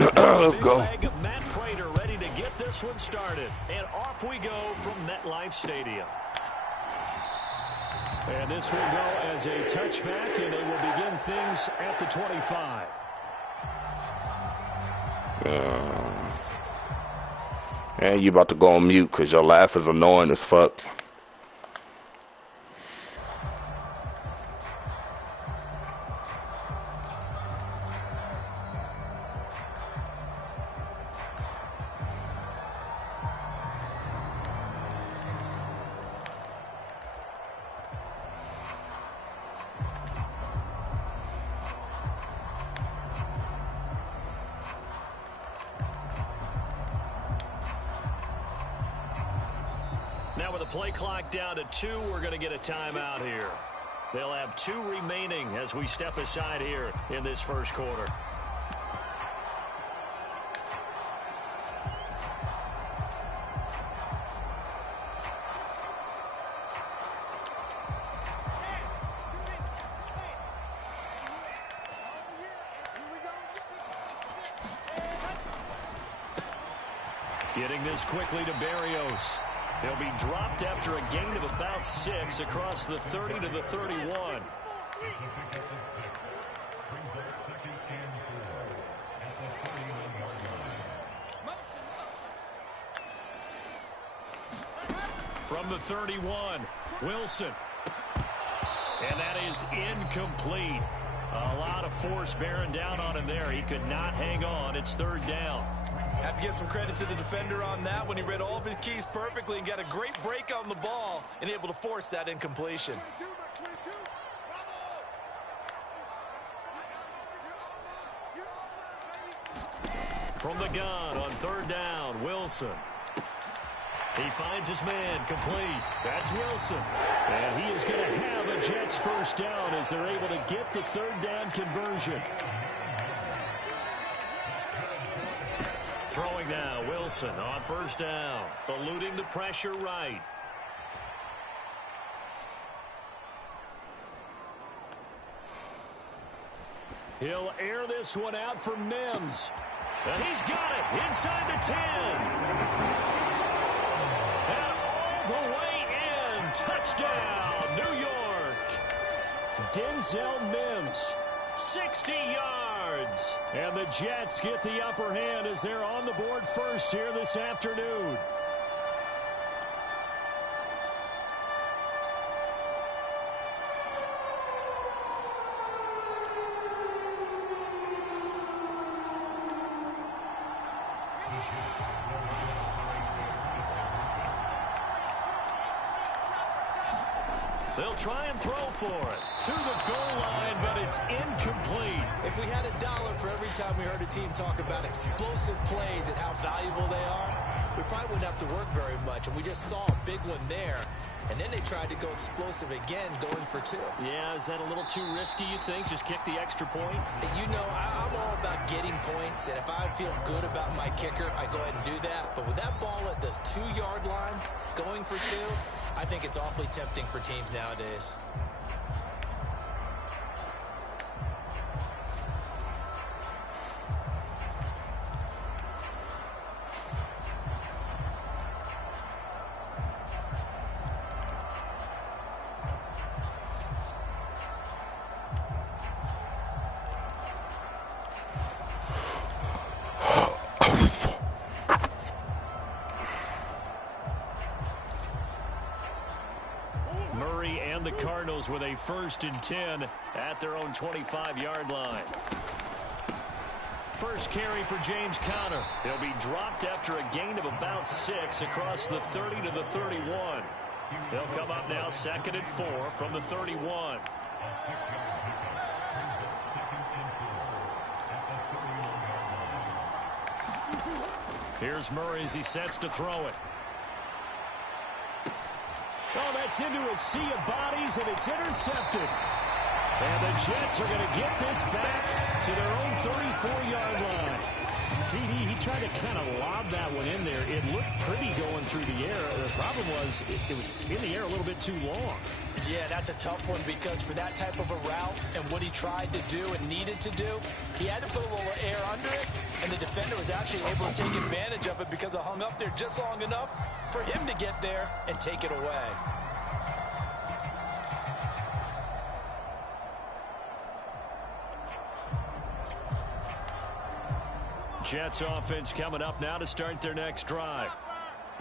Let's go. Matt Prater ready to get this one started. And off we go from MetLife Stadium. And this will go as a touchback, and they will begin things at the 25. And you about to go on mute because your laugh is annoying as fuck. Now with the play clock down to 2, we're going to get a timeout here. They'll have 2 remaining as we step aside here in this first quarter. Getting this quickly to Barrios. He'll be dropped after a gain of about 6 across the 30 to the 31. From the 31, Wilson. And that is incomplete. A lot of force bearing down on him there. He could not hang on. It's 3rd down. Have to give some credit to the defender on that when he read all of his keys perfectly and got a great break on the ball and able to force that incompletion. From the gun on 3rd down, Wilson. He finds his man complete. That's Wilson. And he is going to have a Jets first down as they're able to get the 3rd down conversion. Throwing now, Wilson on 1st down. Eluding the pressure right. He'll air this one out for Mims. And he's got it inside the 10. And all the way in. Touchdown, New York. Denzel Mims, 60 yards. And the Jets get the upper hand as they're on the board first here this afternoon. They'll try and throw for it to the goal line, but it's incomplete. If we had $1 for every time we heard a team talk about explosive plays and how valuable they are, we probably wouldn't have to work very much. And we just saw a big one there. And then they tried to go explosive again, going for 2. Yeah, is that a little too risky, you think? Just kick the extra point? You know, I'm all about getting points, and if I feel good about my kicker, I go ahead and do that. But with that ball at the 2-yard line, going for 2, I think it's awfully tempting for teams nowadays. The Cardinals with a 1st and 10 at their own 25-yard line. First carry for James Conner. He'll be dropped after a gain of about 6 across the 30 to the 31. They'll come up now 2nd and 4 from the 31. Here's Murray as he sets to throw it. Oh, that's into a sea of bodies, and it's intercepted. And the Jets are going to get this back to their own 34-yard line. CD, he tried to kind of lob that one in there. It looked pretty going through the air. The problem was it was in the air a little bit too long. Yeah, that's a tough one because for that type of a route and what he tried to do and needed to do, he had to put a little air under it, and the defender was actually able to take advantage of it because it hung up there just long enough for him to get there and take it away. Jets offense coming up now to start their next drive.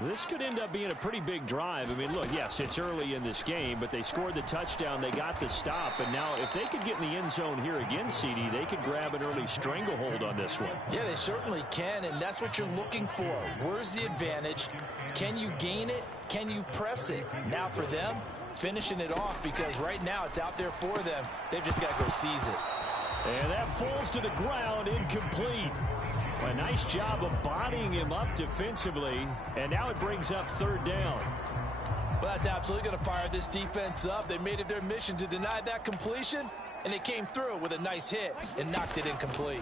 This could end up being a pretty big drive. I mean, look, yes, it's early in this game, but they scored the touchdown, they got the stop, and now if they could get in the end zone here again, CD, they could grab an early stranglehold on this one. Yeah, they certainly can, and that's what you're looking for. Where's the advantage? Can you gain it? Can you press it? Now for them, finishing it off, because right now it's out there for them. They've just got to go seize it. And that falls to the ground, incomplete. A nice job of bodying him up defensively, and now it brings up third down. Well, that's absolutely going to fire this defense up. They made it their mission to deny that completion, and they came through with a nice hit and knocked it incomplete.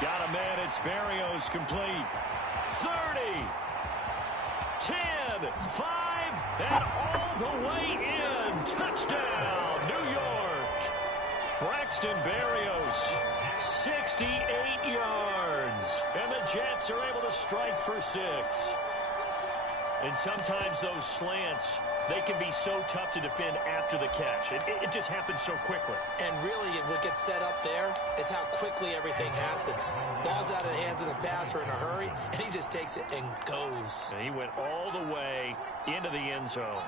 Got a man, it's Berrios complete. 30, 10, 5, and all the way in. Touchdown, New York. Braxton Berrios. 68 yards, and the Jets are able to strike for 6. And sometimes those slants, they can be so tough to defend after the catch. It just happens so quickly. And really, what gets set up there is how quickly everything happens. Ball's out of the hands of the passer in a hurry, and he just takes it and goes. And he went all the way into the end zone.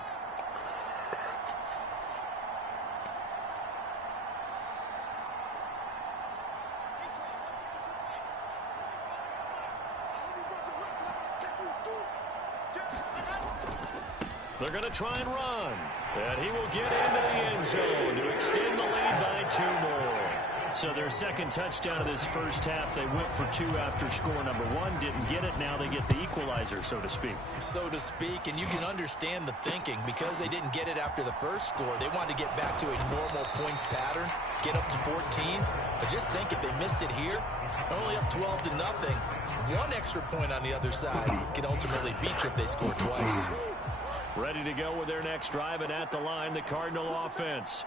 They're going to try and run. And he will get into the end zone to extend the lead by 2 more. So their second touchdown of this first half, they went for 2 after score number 1. Didn't get it. Now they get the equalizer, so to speak. So to speak, and you can understand the thinking. Because they didn't get it after the first score, they wanted to get back to a normal points pattern, get up to 14. But just think, if they missed it here, only up 12-0, 1 extra point on the other side can ultimately beat you if they score twice. Ready to go with their next drive, and at the line, the Cardinal offense.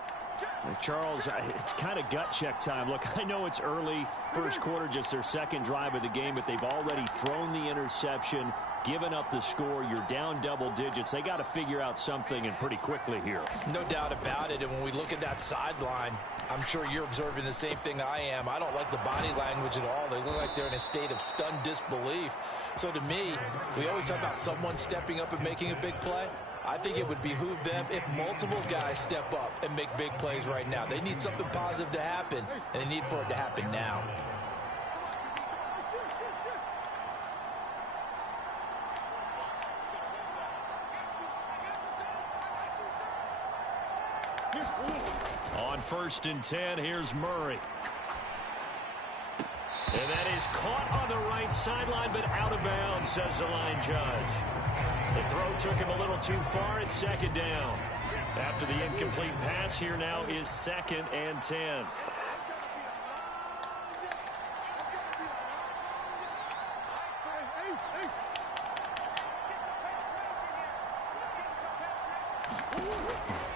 Charles, it's kind of gut check time. Look, I know it's early, first quarter, just their second drive of the game, but they've already thrown the interception, given up the score. You're down double digits. They got to figure out something, and pretty quickly here. No doubt about it, and when we look at that sideline, I'm sure you're observing the same thing I am. I don't like the body language at all. They look like they're in a state of stunned disbelief. So to me, we always talk about someone stepping up and making a big play. I think it would behoove them if multiple guys step up and make big plays right now. They need something positive to happen, and they need for it to happen now. On 1st and 10, here's Murray. And that is caught on the right sideline, but out of bounds, says the line judge. The throw took him a little too far. It's 2nd down. After the incomplete pass, here now is 2nd and 10.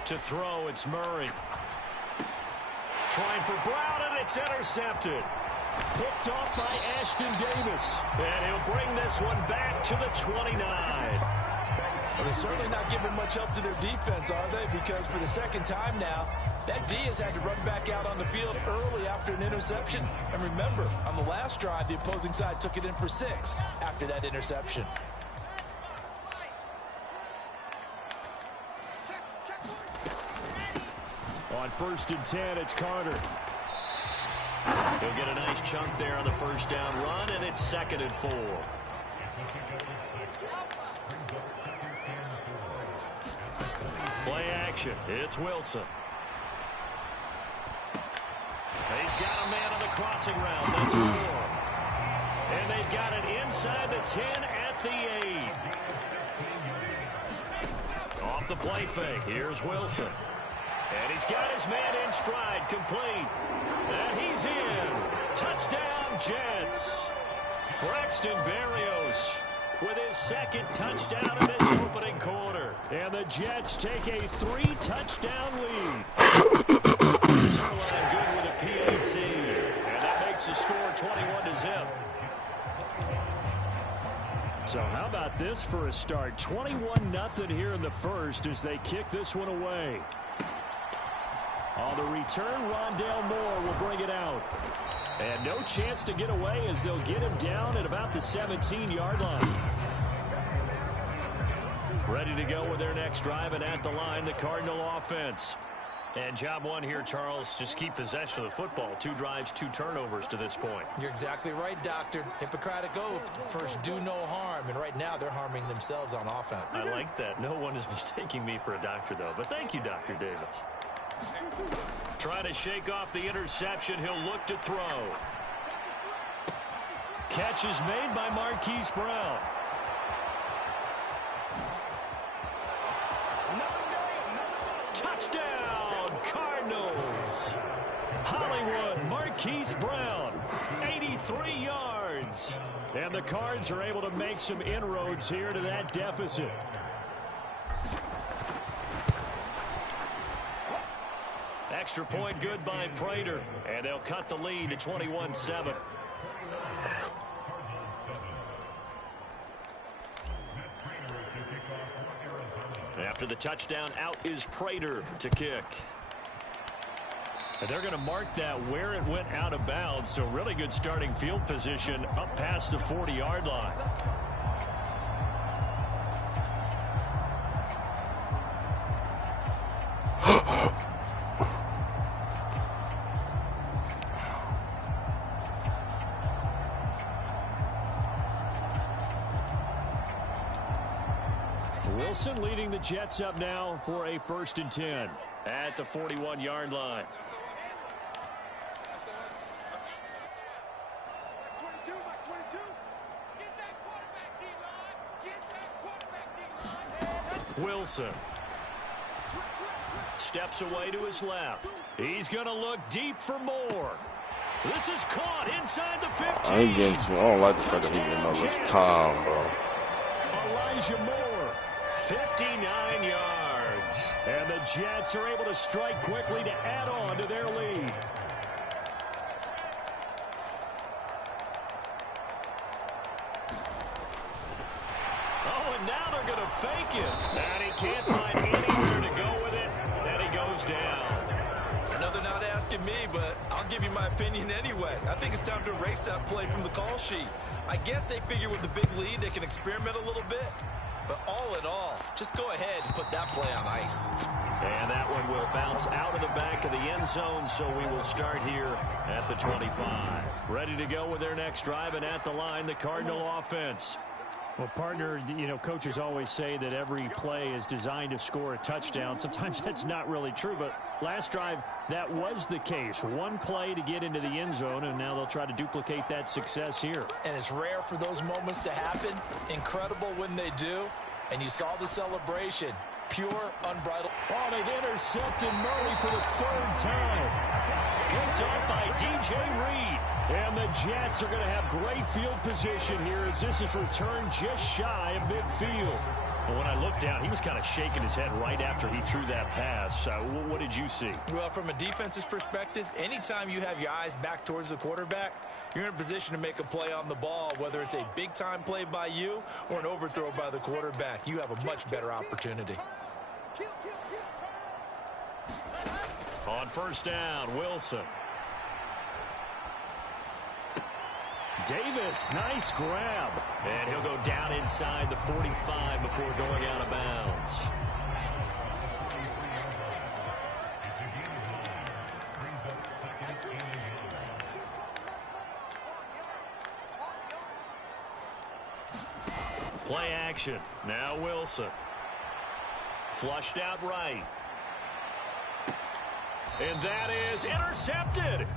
To throw, it's Murray. Trying for Brown, and it's intercepted. Picked off by Ashton Davis. And he'll bring this one back to the 29. Well, they're certainly not giving much help to their defense, are they? Because for the second time now, that D has had to run back out on the field early after an interception. And remember, on the last drive, the opposing side took it in for 6 after that interception. On 1st and 10, it's Carter. He'll get a nice chunk there on the first down run, and it's 2nd and 4. Play action. It's Wilson. He's got a man on the crossing route. That's Moore. And they've got it inside the 10 at the 8. Off the play fake. Here's Wilson. And he's got his man in stride, complete. And he's in. Touchdown, Jets. Braxton Berrios with his second touchdown in this opening quarter. And the Jets take a 3-touchdown lead. Zerline good with a PAT. And that makes the score 21-0. So how about this for a start? 21-0 here in the first as they kick this one away. On the return, Rondale Moore will bring it out. And no chance to get away as they'll get him down at about the 17-yard line. Ready to go with their next drive, and at the line, the Cardinal offense. And job one here, Charles, just keep possession of the football. 2 drives, 2 turnovers to this point. You're exactly right, Doctor. Hippocratic oath. First, do no harm. And right now, they're harming themselves on offense. I like that. No one is mistaking me for a doctor, though. But thank you, Dr. Davis. Trying to shake off the interception. He'll look to throw. Catch is made by Marquise Brown. Touchdown, Cardinals. Hollywood, Marquise Brown, 83 yards. And the Cards are able to make some inroads here to that deficit. Extra point good by Prater. And they'll cut the lead to 21-7. After the touchdown, out is Prater to kick. And they're going to mark that where it went out of bounds. So really good starting field position up past the 40-yard line. Wilson leading the Jets up now for a 1st and 10 at the 41-yard line. Wilson steps away to his left. He's going to look deep for more. This is caught inside the 15. I don't like the fact that he's getting all this time, bro. Elijah Moore, 59 yards. And the Jets are able to strike quickly to add on to their lead. Oh, and now they're going to fake it. And he can't find anywhere to go with it. And he goes down. I know they're not asking me, but I'll give you my opinion anyway. I think it's time to erase that play from the call sheet. I guess they figure with the big lead they can experiment a little bit. But all in all, just go ahead and put that play on ice. And that one will bounce out of the back of the end zone, so we will start here at the 25. Ready to go with their next drive, and at the line, the Cardinal offense. Well, partner, you know, coaches always say that every play is designed to score a touchdown. Sometimes that's not really true, but last drive, that was the case. One play to get into the end zone, and now they'll try to duplicate that success here. And it's rare for those moments to happen. Incredible when they do. And you saw the celebration. Pure, unbridled. Oh, they've intercepted Murray for the 3rd time. Picked off by DJ Reed. And the Jets are going to have great field position here as this is returned just shy of midfield. Well, when I looked down, he was kind of shaking his head right after he threw that pass. What did you see? Well, from a defense's perspective, anytime you have your eyes back towards the quarterback, you're in a position to make a play on the ball, whether it's a big-time play by you or an overthrow by the quarterback. You have a much better opportunity. On 1st down, Wilson. Davis, nice grab. And he'll go down inside the 45 before going out of bounds. Play action. Now Wilson. Flushed out right. And that is intercepted.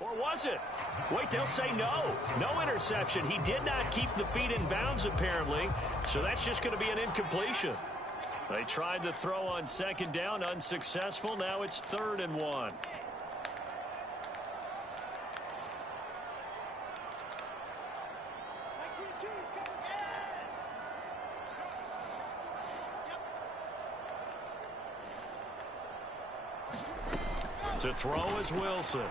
Or was it? Wait, they'll say no. No interception. He did not keep the feet in bounds, apparently. So that's just going to be an incompletion. They tried to throw on 2nd down, unsuccessful. Now it's 3rd and 1. To throw is Wilson.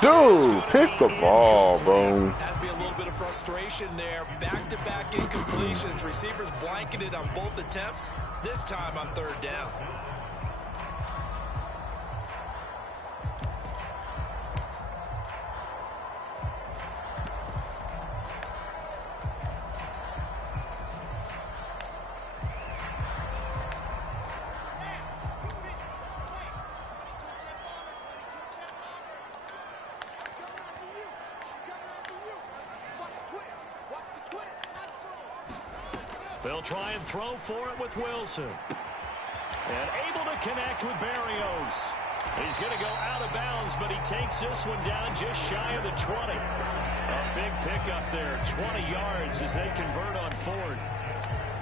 Dude, pick the ball, bro. Has to be a little bit of frustration there. Back-to-back incompletions. Receivers blanketed on both attempts. This time on third down. They'll try and throw for it with Wilson. And able to connect with Berrios. He's going to go out of bounds, but he takes this one down just shy of the 20. A big pickup there, 20 yards as they convert on fourth.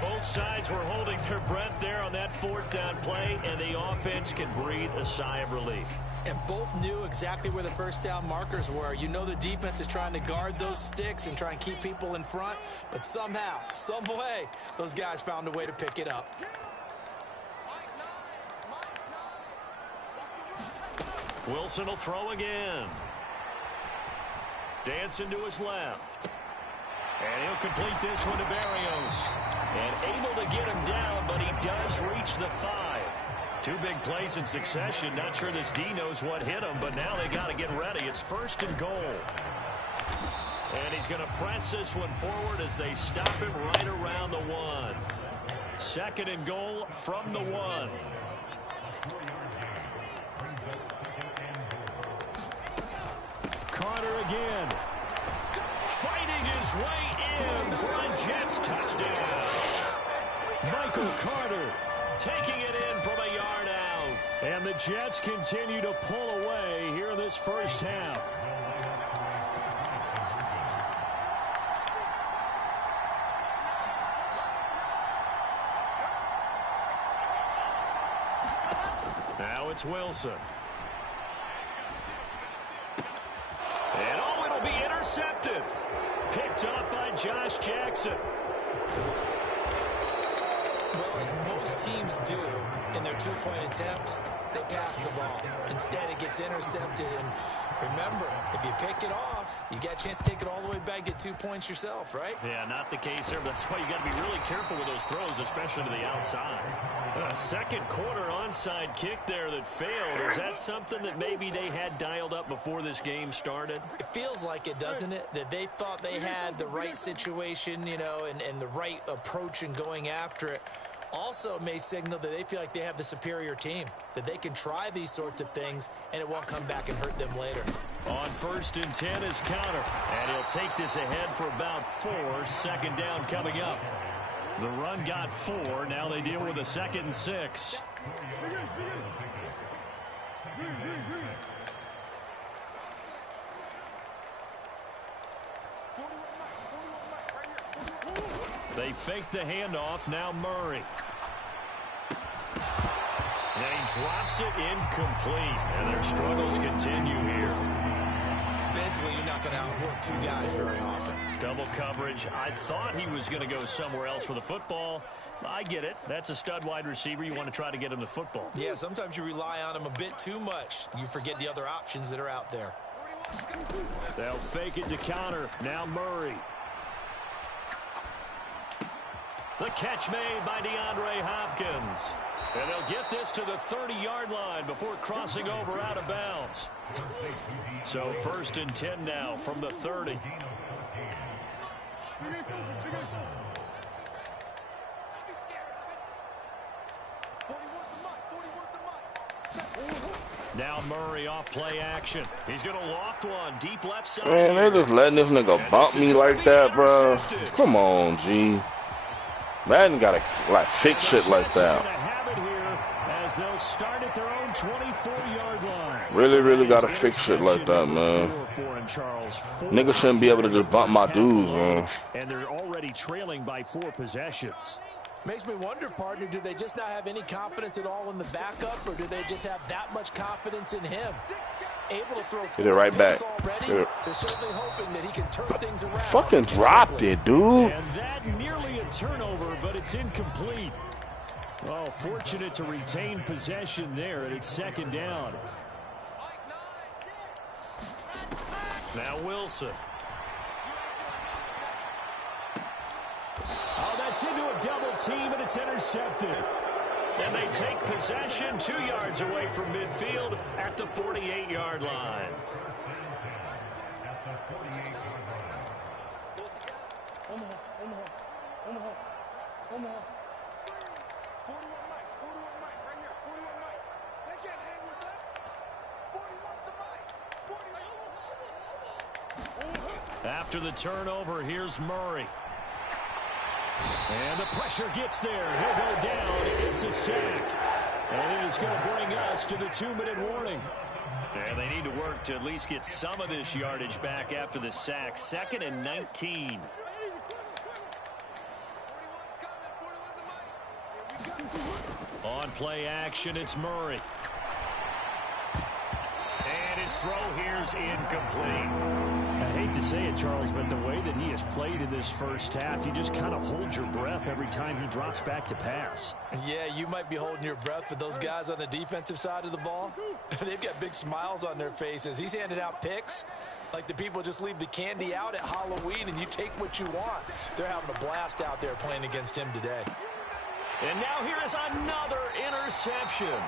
Both sides were holding their breath there on that fourth down play, and the offense can breathe a sigh of relief. And both knew exactly where the first down markers were. You know the defense is trying to guard those sticks and try and keep people in front, but somehow, some way, those guys found a way to pick it up. Wilson will throw again. Dancing to his left. And he'll complete this one to Berrios. And able to get him down, but he does reach the 5. Two big plays in succession. Not sure this D knows what hit him, but now they got to get ready. It's first and goal. And he's going to press this one forward as they stop him right around the 1. Second and goal from the 1. Carter again. Fighting his way in for a Jets touchdown. Michael Carter taking it in from a yard out. And the Jets continue to pull away here in this first half. Now it's Wilson. And oh, it'll be intercepted. Picked up by Josh Jackson. Well, as most teams do in their two-point attempt, they pass the ball. Instead, it gets intercepted. And remember, if you pick it off, you got a chance to take it all the way back, get 2 points yourself, right? Yeah, not the case there. That's why you got to be really careful with those throws, especially to the outside. A second quarter onside kick there that failed. Is that something that maybe they had dialed up before this game started? It feels like it, doesn't it? That they thought they had the right situation, you know, and the right approach in going after it. Also may signal that they feel like they have the superior team, that they can try these sorts of things and it won't come back and hurt them later. On first and 10 is Counter, and he'll take this ahead for about 4. Second down coming up. The run got 4. Now they deal with a 2nd and 6. They fake the handoff. Now Murray. And he drops it incomplete. And their struggles continue here. Basically, you're not going to outwork two guys very often. Double coverage. I thought he was going to go somewhere else for the football. I get it. That's a stud wide receiver. You want to try to get him the football. Yeah, sometimes you rely on him a bit too much. You forget the other options that are out there. They'll fake it to Counter. Now Murray. The catch made by DeAndre Hopkins. And they'll get this to the 30-yard line before crossing over out of bounds. So first and 10 now from the 30. Now Murray off play action. He's going to loft one deep left side. Man, they're just letting this nigga bump me like that, bro. Come on, G. Madden gotta like fix shit like that. Really gotta fix shit like that, man. Niggas shouldn't be able to just bump my dudes, man. And they're already trailing by 4 possessions. Makes me wonder, partner, do they just not have any confidence at all in the backup, or do they just have that much confidence in him? able to throw Get it right back. already. They're certainly hoping that he can turn things around. Fucking dropped it, dude. And that nearly a turnover, but it's incomplete. Oh, fortunate to retain possession there, and it's second down. Now Wilson. Oh, that's into a double team, and it's intercepted. And they take possession 2 yards away from midfield at the 48-yard line. After the turnover, here's Murray. And the pressure gets there. He'll go down. It's a sack. And it is going to bring us to the 2-minute warning. And they need to work to at least get some of this yardage back after the sack. 2nd and 19. On play action, it's Murray. And his throw here's incomplete. I hate to say it, Charles, but the way that he has played in this first half, you just kind of hold your breath every time he drops back to pass. Yeah, you might be holding your breath, but those guys on the defensive side of the ball, they've got big smiles on their faces. He's handing out picks like the people just leave the candy out at Halloween and you take what you want. They're having a blast out there playing against him today. And now here is another interception.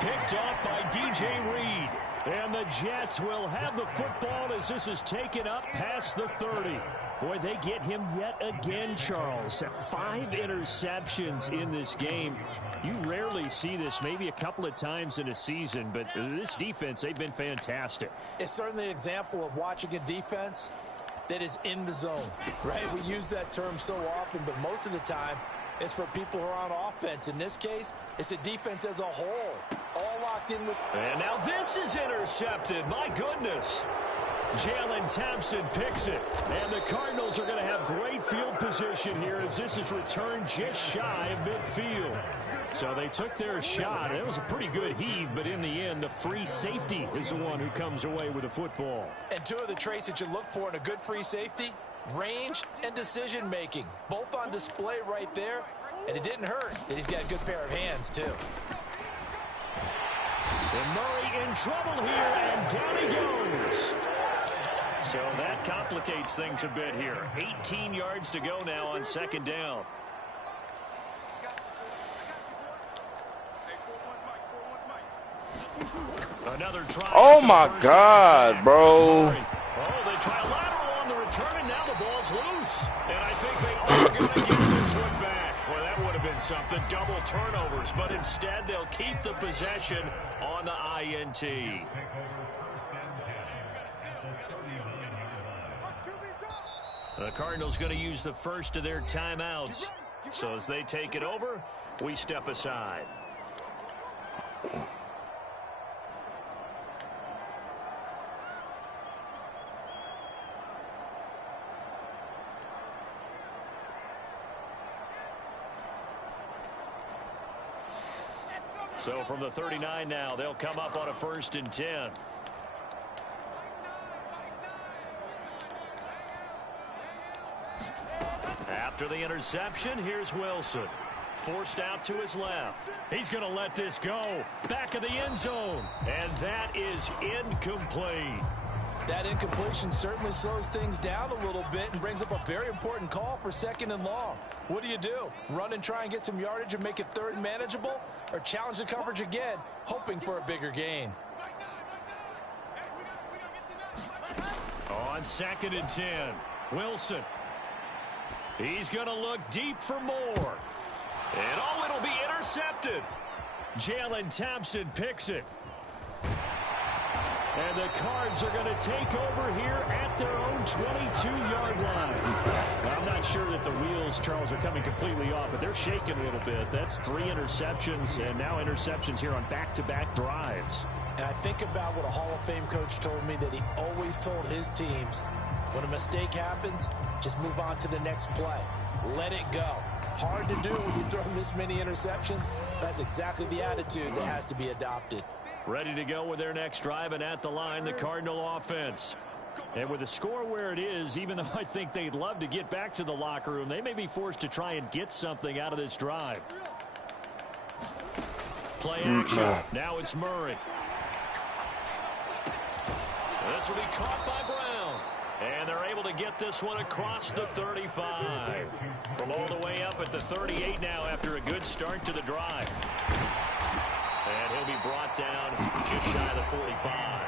Picked off by DJ Reed. And the Jets will have the football as this is taken up past the 30. Boy, they get him yet again, Charles. 5 interceptions in this game. You rarely see this, maybe a couple of times in a season, but this defense, they've been fantastic. It's certainly an example of watching a defense that is in the zone, right? We use that term so often, but most of the time, it's for people who are on offense. In this case, it's a defense as a whole, all locked in with. And now this is intercepted. My goodness. Jalen Thompson picks it. And the Cardinals are going to have great field position here as this is returned just shy of midfield. So they took their shot. It was a pretty good heave, but in the end, the free safety is the one who comes away with the football. And 2 of the traits that you look for in a good free safety, range and decision making, both on display right there. And it didn't hurt that he's got a good pair of hands too. And Murray in trouble here, and down he goes. So that complicates things a bit here. 18 yards to go now on 2nd down. Another try. Oh my God, bro. Oh, they try a lateral on the return, and now the ball's loose. And I think they are going to get this one back. Well, that would have been something. Double turnovers, but instead they'll keep the possession on the INT. The Cardinals going to use the first of their timeouts. So as they take it over, we step aside. So from the 39 now, they'll come up on a 1st and 10. After the interception, here's Wilson. Forced out to his left. He's going to let this go. Back of the end zone. And that is incomplete. That incompletion certainly slows things down a little bit and brings up a very important call for 2nd and long. What do? Run and try and get some yardage and make it 3rd and manageable? Or challenge the coverage again, hoping for a bigger gain? On 2nd and 10, Wilson. He's going to look deep for more. And oh, it'll be intercepted. Jalen Thompson picks it. And the Cards are going to take over here at their own 22-yard line. I'm not sure that the wheels, Charles, are coming completely off, but they're shaking a little bit. That's 3 interceptions, and now interceptions here on back-to-back drives. And I think about what a Hall of Fame coach told me, that he always told his teams, when a mistake happens, just move on to the next play. Let it go. Hard to do when you throw this many interceptions. That's exactly the attitude that has to be adopted. Ready to go with their next drive, and at the line, the Cardinal offense. And with the score where it is, even though I think they'd love to get back to the locker room, they may be forced to try and get something out of this drive. Play action. Now it's Murray. This will be caught by Brown. And they're able to get this one across the 35. From all the way up at the 38 now after a good start to the drive. And he'll be brought down just shy of the 45.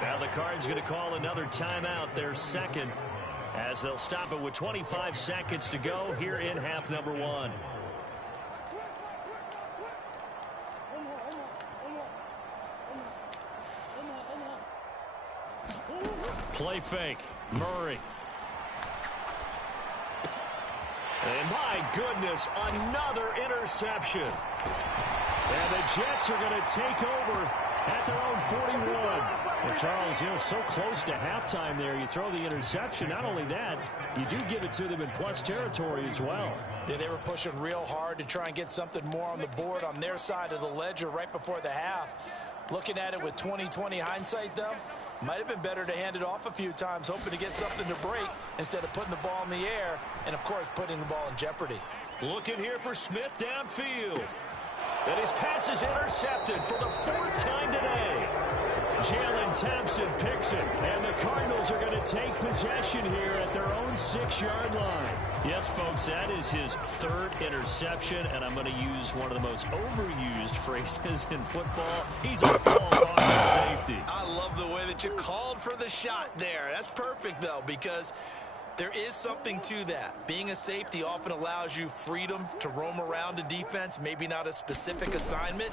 Now the Cards going to call another timeout, their second, as they'll stop it with 25 seconds to go here in half number one. Play fake. Murray. And my goodness, another interception. And the Jets are going to take over at their own 41. Well, Charles, so close to halftime there. You throw the interception. Not only that, you do give it to them in plus territory as well. Yeah, they were pushing real hard to try and get something more on the board on their side of the ledger right before the half. Looking at it with 20/20 hindsight, though, might have been better to hand it off a few times, hoping to get something to break instead of putting the ball in the air and, of course, putting the ball in jeopardy. Looking here for Smith downfield. And his pass is intercepted for the fourth time today. Jalen Thompson picks it, and the Cardinals are going to take possession here at their own 6-yard line. Yes, folks, that is his third interception, and I'm going to use one of the most overused phrases in football. He's a ball-hawking safety. I love the way that you called for the shot there. That's perfect, though, because there is something to that. Being a safety often allows you freedom to roam around a defense, maybe not a specific assignment.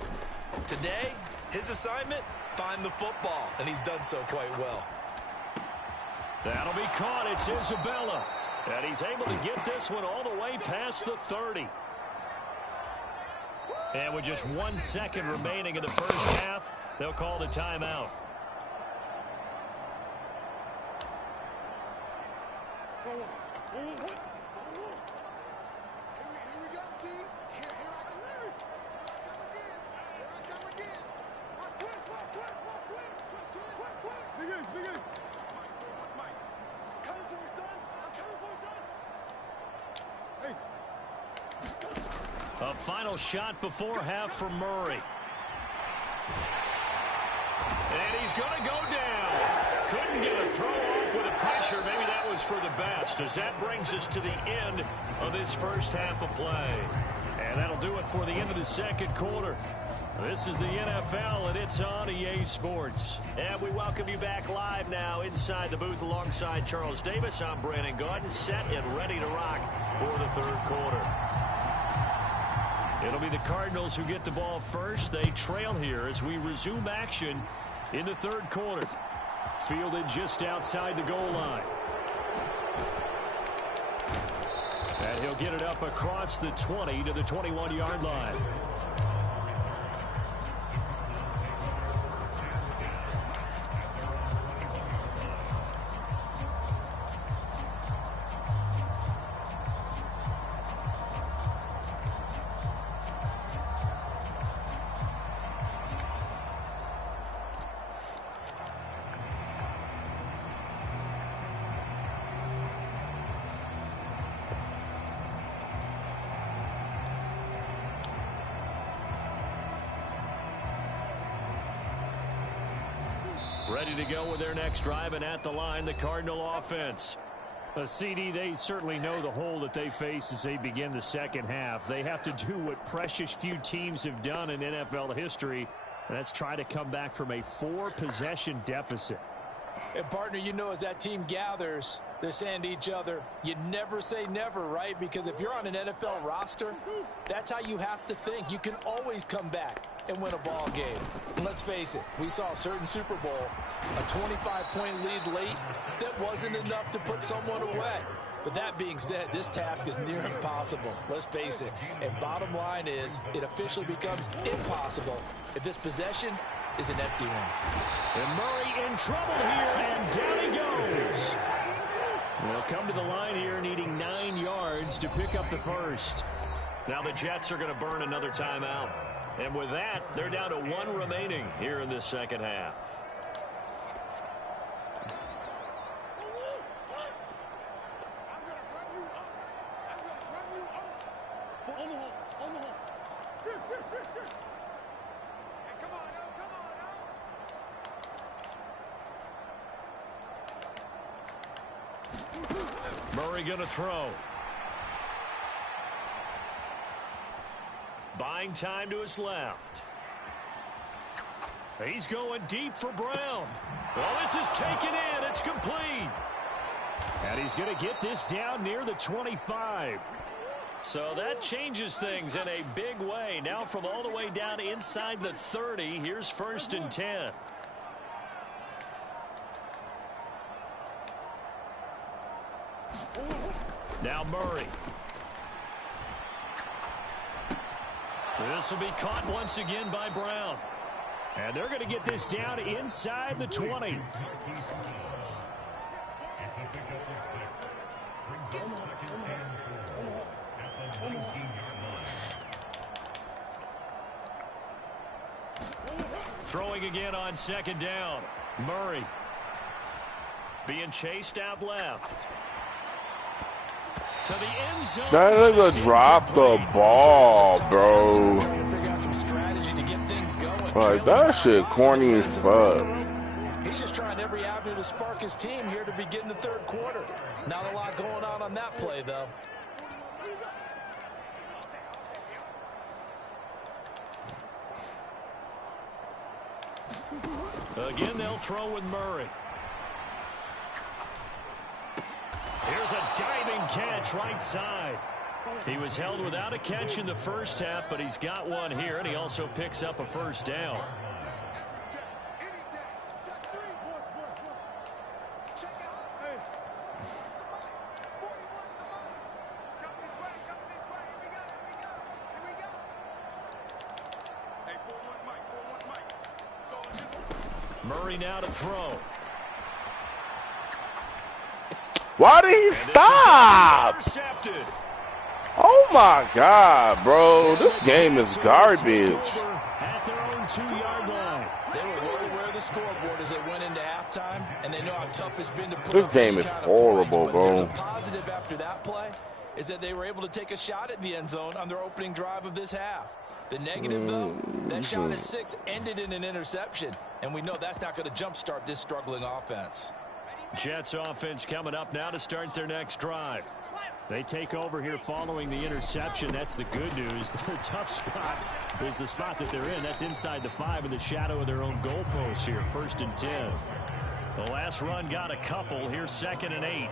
Today, his assignment, find the football, and he's done so quite well. That'll be caught. It's Isabella. And he's able to get this one all the way past the 30. And with just 1 second remaining in the first half, they'll call the timeout. A final shot before half from Murray. And he's going to go down. Couldn't get a throw off with the pressure. Maybe that was for the best, as that brings us to the end of this first half of play. And that'll do it for the end of the second quarter. This is the NFL, and it's on EA Sports. And we welcome you back live now inside the booth alongside Charles Davis. I'm Brandon Gaudin, set and ready to rock for the third quarter. It'll be the Cardinals who get the ball first. They trail here as we resume action in the third quarter. Fielded just outside the goal line. And he'll get it up across the 20 to the 21-yard line. Ready to go with their next drive, and at the line, the Cardinal offense. CD, they certainly know the hole that they face as they begin the second half. They have to do what precious few teams have done in NFL history, and that's try to come back from a 4-possession deficit. And, partner, as that team gathers, they're saying to each other, you never say never, right? Because if you're on an NFL roster, that's how you have to think. You can always come back and win a ball game. And let's face it, we saw a certain Super Bowl, a 25-point lead late that wasn't enough to put someone away. But that being said, this task is near impossible. Let's face it. And bottom line is, it officially becomes impossible if this possession is an empty one. And Murray in trouble here, and down he goes. They'll come to the line here needing 9 yards to pick up the first. Now the Jets are going to burn another timeout. And with that, they're down to 1 remaining here in this second half. Murray going to throw. Buying time to his left. He's going deep for Brown. Well, this is taken in. It's complete. And he's going to get this down near the 25. So that changes things in a big way. Now from all the way down inside the 30, here's 1st and 10. Now Murray. This will be caught once again by Brown. And they're going to get this down inside the 20. Throwing again on 2nd down. Murray. Being chased out left. To the end zone. That nigga dropped the ball, bro. Like, that shit corny as fuck. He's just trying every avenue to spark his team here to begin the 3rd quarter. Not a lot going on that play, though. Again, they'll throw with Murray. Here's a diving catch right side. He was held without a catch in the first half, but he's got one here, and he also picks up a 1st down. Murray now to throw. Why did he stop? Oh my God, bro. This game is garbage. At their own 2-yard line. They were well aware of the scoreboard as they went into halftime, and they know how tough it's been to put this up game is horrible, bro. The positive after that play is that they were able to take a shot at the end zone on their opening drive of this half. The negative, though, that shot at 6 ended in an interception, and we know that's not going to jumpstart this struggling offense. Jets offense coming up now to start their next drive. They take over here following the interception. That's the good news. The tough spot is the spot that they're in. That's inside the 5 in the shadow of their own goalpost here. 1st and 10. The last run got a couple. Here's 2nd and 8.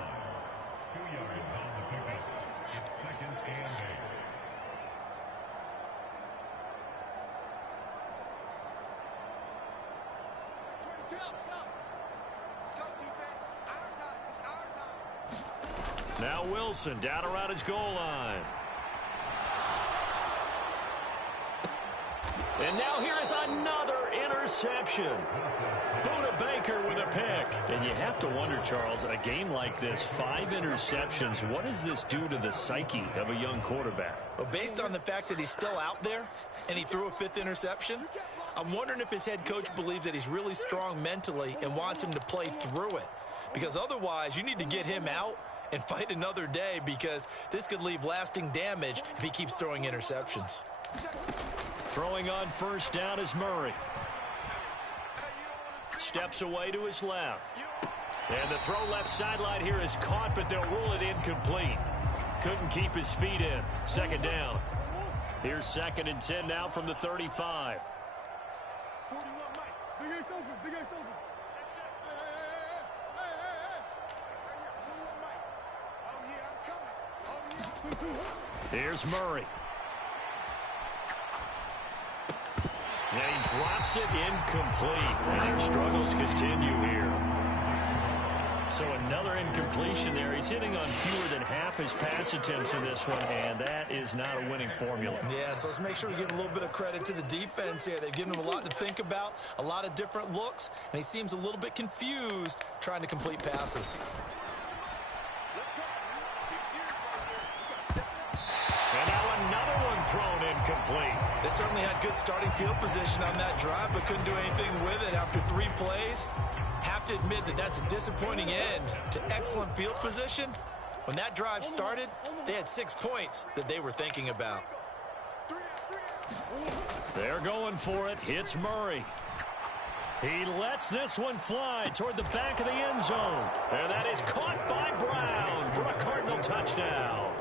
Now Wilson down around his goal line. And now here is another interception. Buda Baker with a pick. And you have to wonder, Charles, a game like this, 5 interceptions, what does this do to the psyche of a young quarterback? Well, based on the fact that he's still out there and he threw a 5th interception, I'm wondering if his head coach believes that he's really strong mentally and wants him to play through it. Because otherwise, you need to get him out and fight another day, because this could leave lasting damage if he keeps throwing interceptions. Throwing on 1st down is Murray. Steps away to his left. And the throw left sideline here is caught, but they'll rule it incomplete. Couldn't keep his feet in. 2nd down. Here's 2nd and 10 now from the 35. Here's Murray. And he drops it incomplete. And their struggles continue here. So another incompletion there. He's hitting on fewer than half his pass attempts in this one, and that is not a winning formula. Yeah, so let's make sure we give a little bit of credit to the defense here. They've given him a lot to think about, a lot of different looks, and he seems a little bit confused trying to complete passes. And now another one thrown incomplete. incomplete. They certainly had good starting field position on that drive, but couldn't do anything with it after 3 plays. Have to admit that that's a disappointing end to excellent field position. When that drive started, they had 6 points that they were thinking about. They're going for it. It's Murray. He lets this one fly toward the back of the end zone. And that is caught by Brown for a Cardinal touchdown.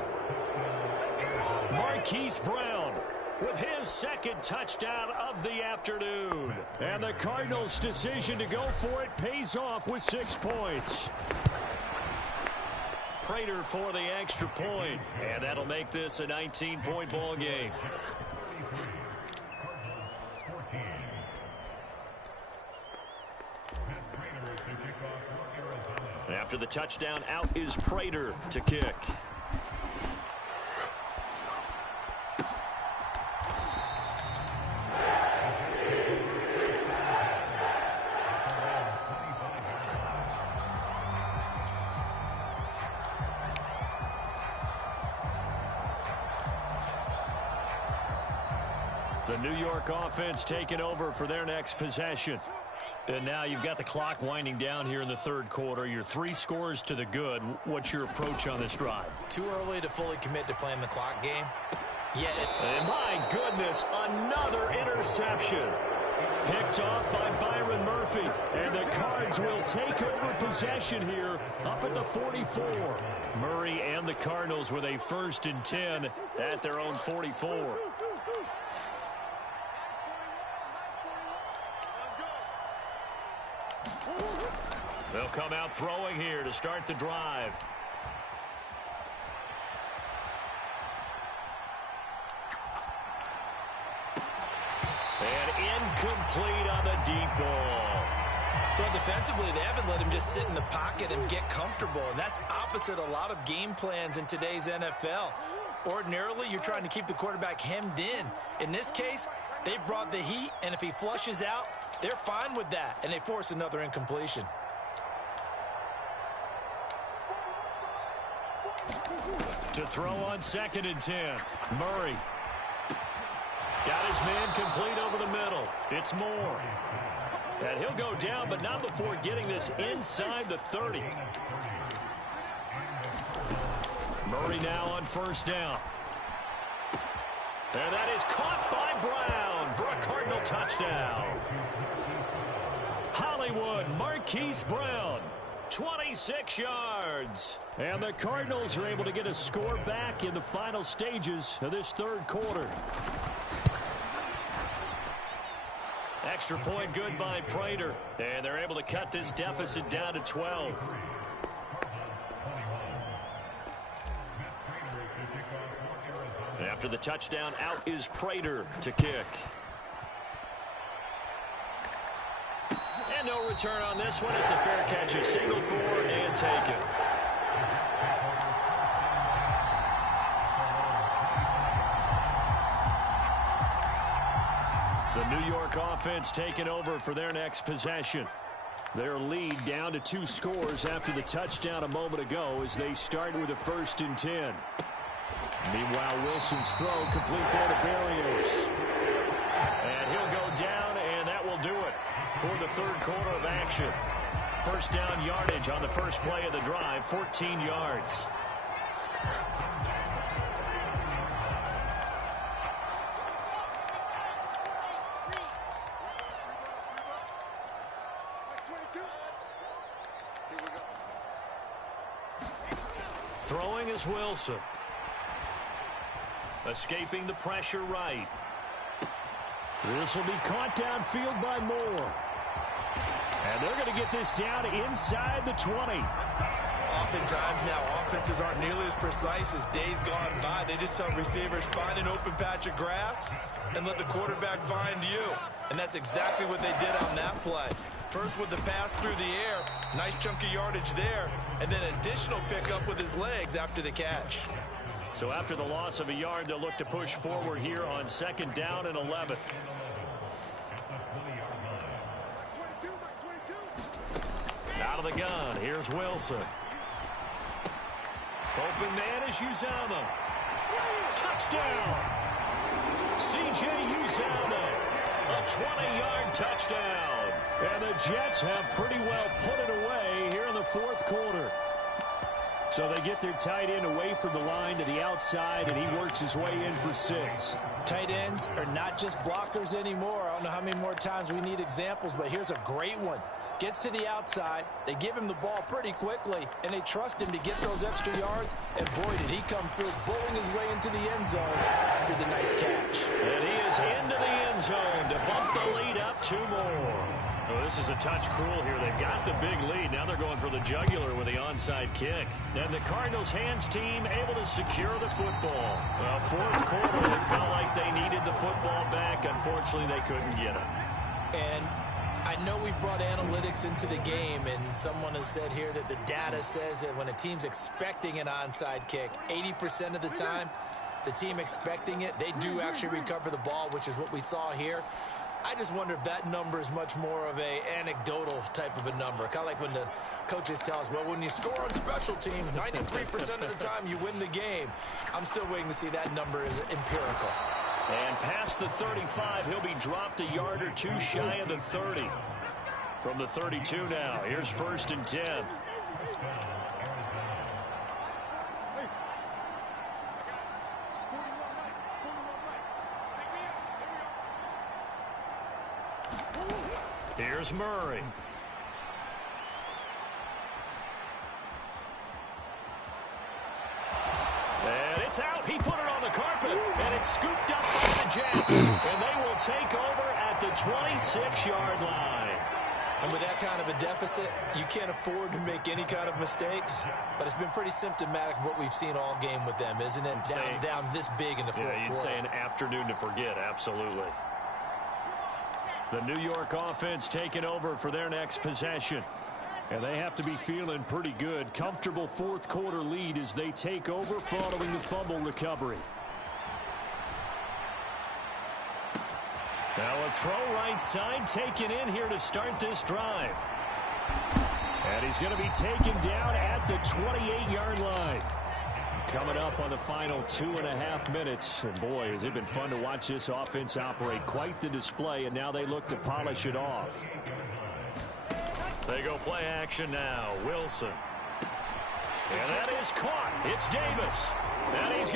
Marquise Brown with his second touchdown of the afternoon. And the Cardinals' decision to go for it pays off with 6 points. Prater for the extra point. And that'll make this a 19-point ball game. After the touchdown, out is Prater to kick. The New York offense taking over for their next possession. And now you've got the clock winding down here in the third quarter. You're 3 scores to the good. What's your approach on this drive? Too early to fully commit to playing the clock game. And my goodness, another interception. Picked off by Byron Murphy. And the Cards will take over possession here up at the 44. Murray and the Cardinals with a 1st and 10 at their own 44. They'll come out throwing here to start the drive. And incomplete on the deep ball. Well, defensively, they haven't let him just sit in the pocket and get comfortable, and that's opposite a lot of game plans in today's NFL. Ordinarily, you're trying to keep the quarterback hemmed in. In this case, they brought the heat, and if he flushes out, they're fine with that, and they force another incompletion. To throw on 2nd and 10. Murray. Got his man complete over the middle. It's Moore. And he'll go down, but not before getting this inside the 30. Murray now on 1st down. And that is caught by Brown for a Cardinal touchdown. Hollywood, Marquise Brown, 26 yards. And the Cardinals are able to get a score back in the final stages of this third quarter. Extra point good by Prater. And they're able to cut this deficit down to 12. After the touchdown, out is Prater to kick. And no return on this one. It's a fair catch, a single for and taken. The New York offense taking over for their next possession. Their lead down to 2 scores after the touchdown a moment ago as they start with a 1st and 10. Meanwhile, Wilson's throw complete there to Berrios. And he'll go down, and that will do it for the third quarter of action. 1st down yardage on the first play of the drive, 14 yards. Throwing is Wilson. Escaping the pressure right. This will be caught downfield by Moore. And they're going to get this down inside the 20. Oftentimes now, offenses aren't nearly as precise as days gone by. They just tell receivers, find an open patch of grass and let the quarterback find you. And that's exactly what they did on that play. First with the pass through the air, nice chunk of yardage there, and then additional pickup with his legs after the catch. So after the loss of a yard, they'll look to push forward here on 2nd down and 11. Out of the gun, here's Wilson. Open man is Uzama. Touchdown! C.J. Uzomah, a 20-yard touchdown. And the Jets have pretty well put it away here in the fourth quarter. So they get their tight end away from the line to the outside, and he works his way in for 6. Tight ends are not just blockers anymore. I don't know how many more times we need examples, but here's a great one. Gets to the outside, they give him the ball pretty quickly, and they trust him to get those extra yards, and boy, did he come through, bowling his way into the end zone after the nice catch. And he is into the end zone to bump the lead up 2 more. Oh, this is a touch cruel here. They've got the big lead. Now they're going for the jugular with the onside kick. And the Cardinals' hands team able to secure the football. Well, fourth quarter, they felt like they needed the football back. Unfortunately, they couldn't get it. And I know we brought analytics into the game, and someone has said here that the data says that when a team's expecting an onside kick, 80% of the time, the team expecting it, they do actually recover the ball, which is what we saw here. I just wonder if that number is much more of a anecdotal type of a number. Kind of like when the coaches tell us, well, when you score on special teams, 93% of the time you win the game. I'm still waiting to see that number is empirical. And past the 35, he'll be dropped a yard or 2 shy of the 30. From the 32 now, here's 1st and 10. Here's Murray. And it's out. He put it on the carpet. And it's scooped up by the Jets. And they will take over at the 26-yard line. And with that kind of a deficit, you can't afford to make any kind of mistakes. But it's been pretty symptomatic of what we've seen all game with them, isn't it? Down this big in the fourth quarter. Yeah, you'd say an afternoon to forget. Absolutely. The New York offense taking over for their next possession. And they have to be feeling pretty good. Comfortable fourth quarter lead as they take over following the fumble recovery. Now a throw right side taken in here to start this drive. And he's going to be taken down at the 28-yard line. Coming up on the final 2.5 minutes. And boy, has it been fun to watch this offense operate. Quite the display, and now they look to polish it off. They go play action now. Wilson. And that is caught. It's Davis. And he's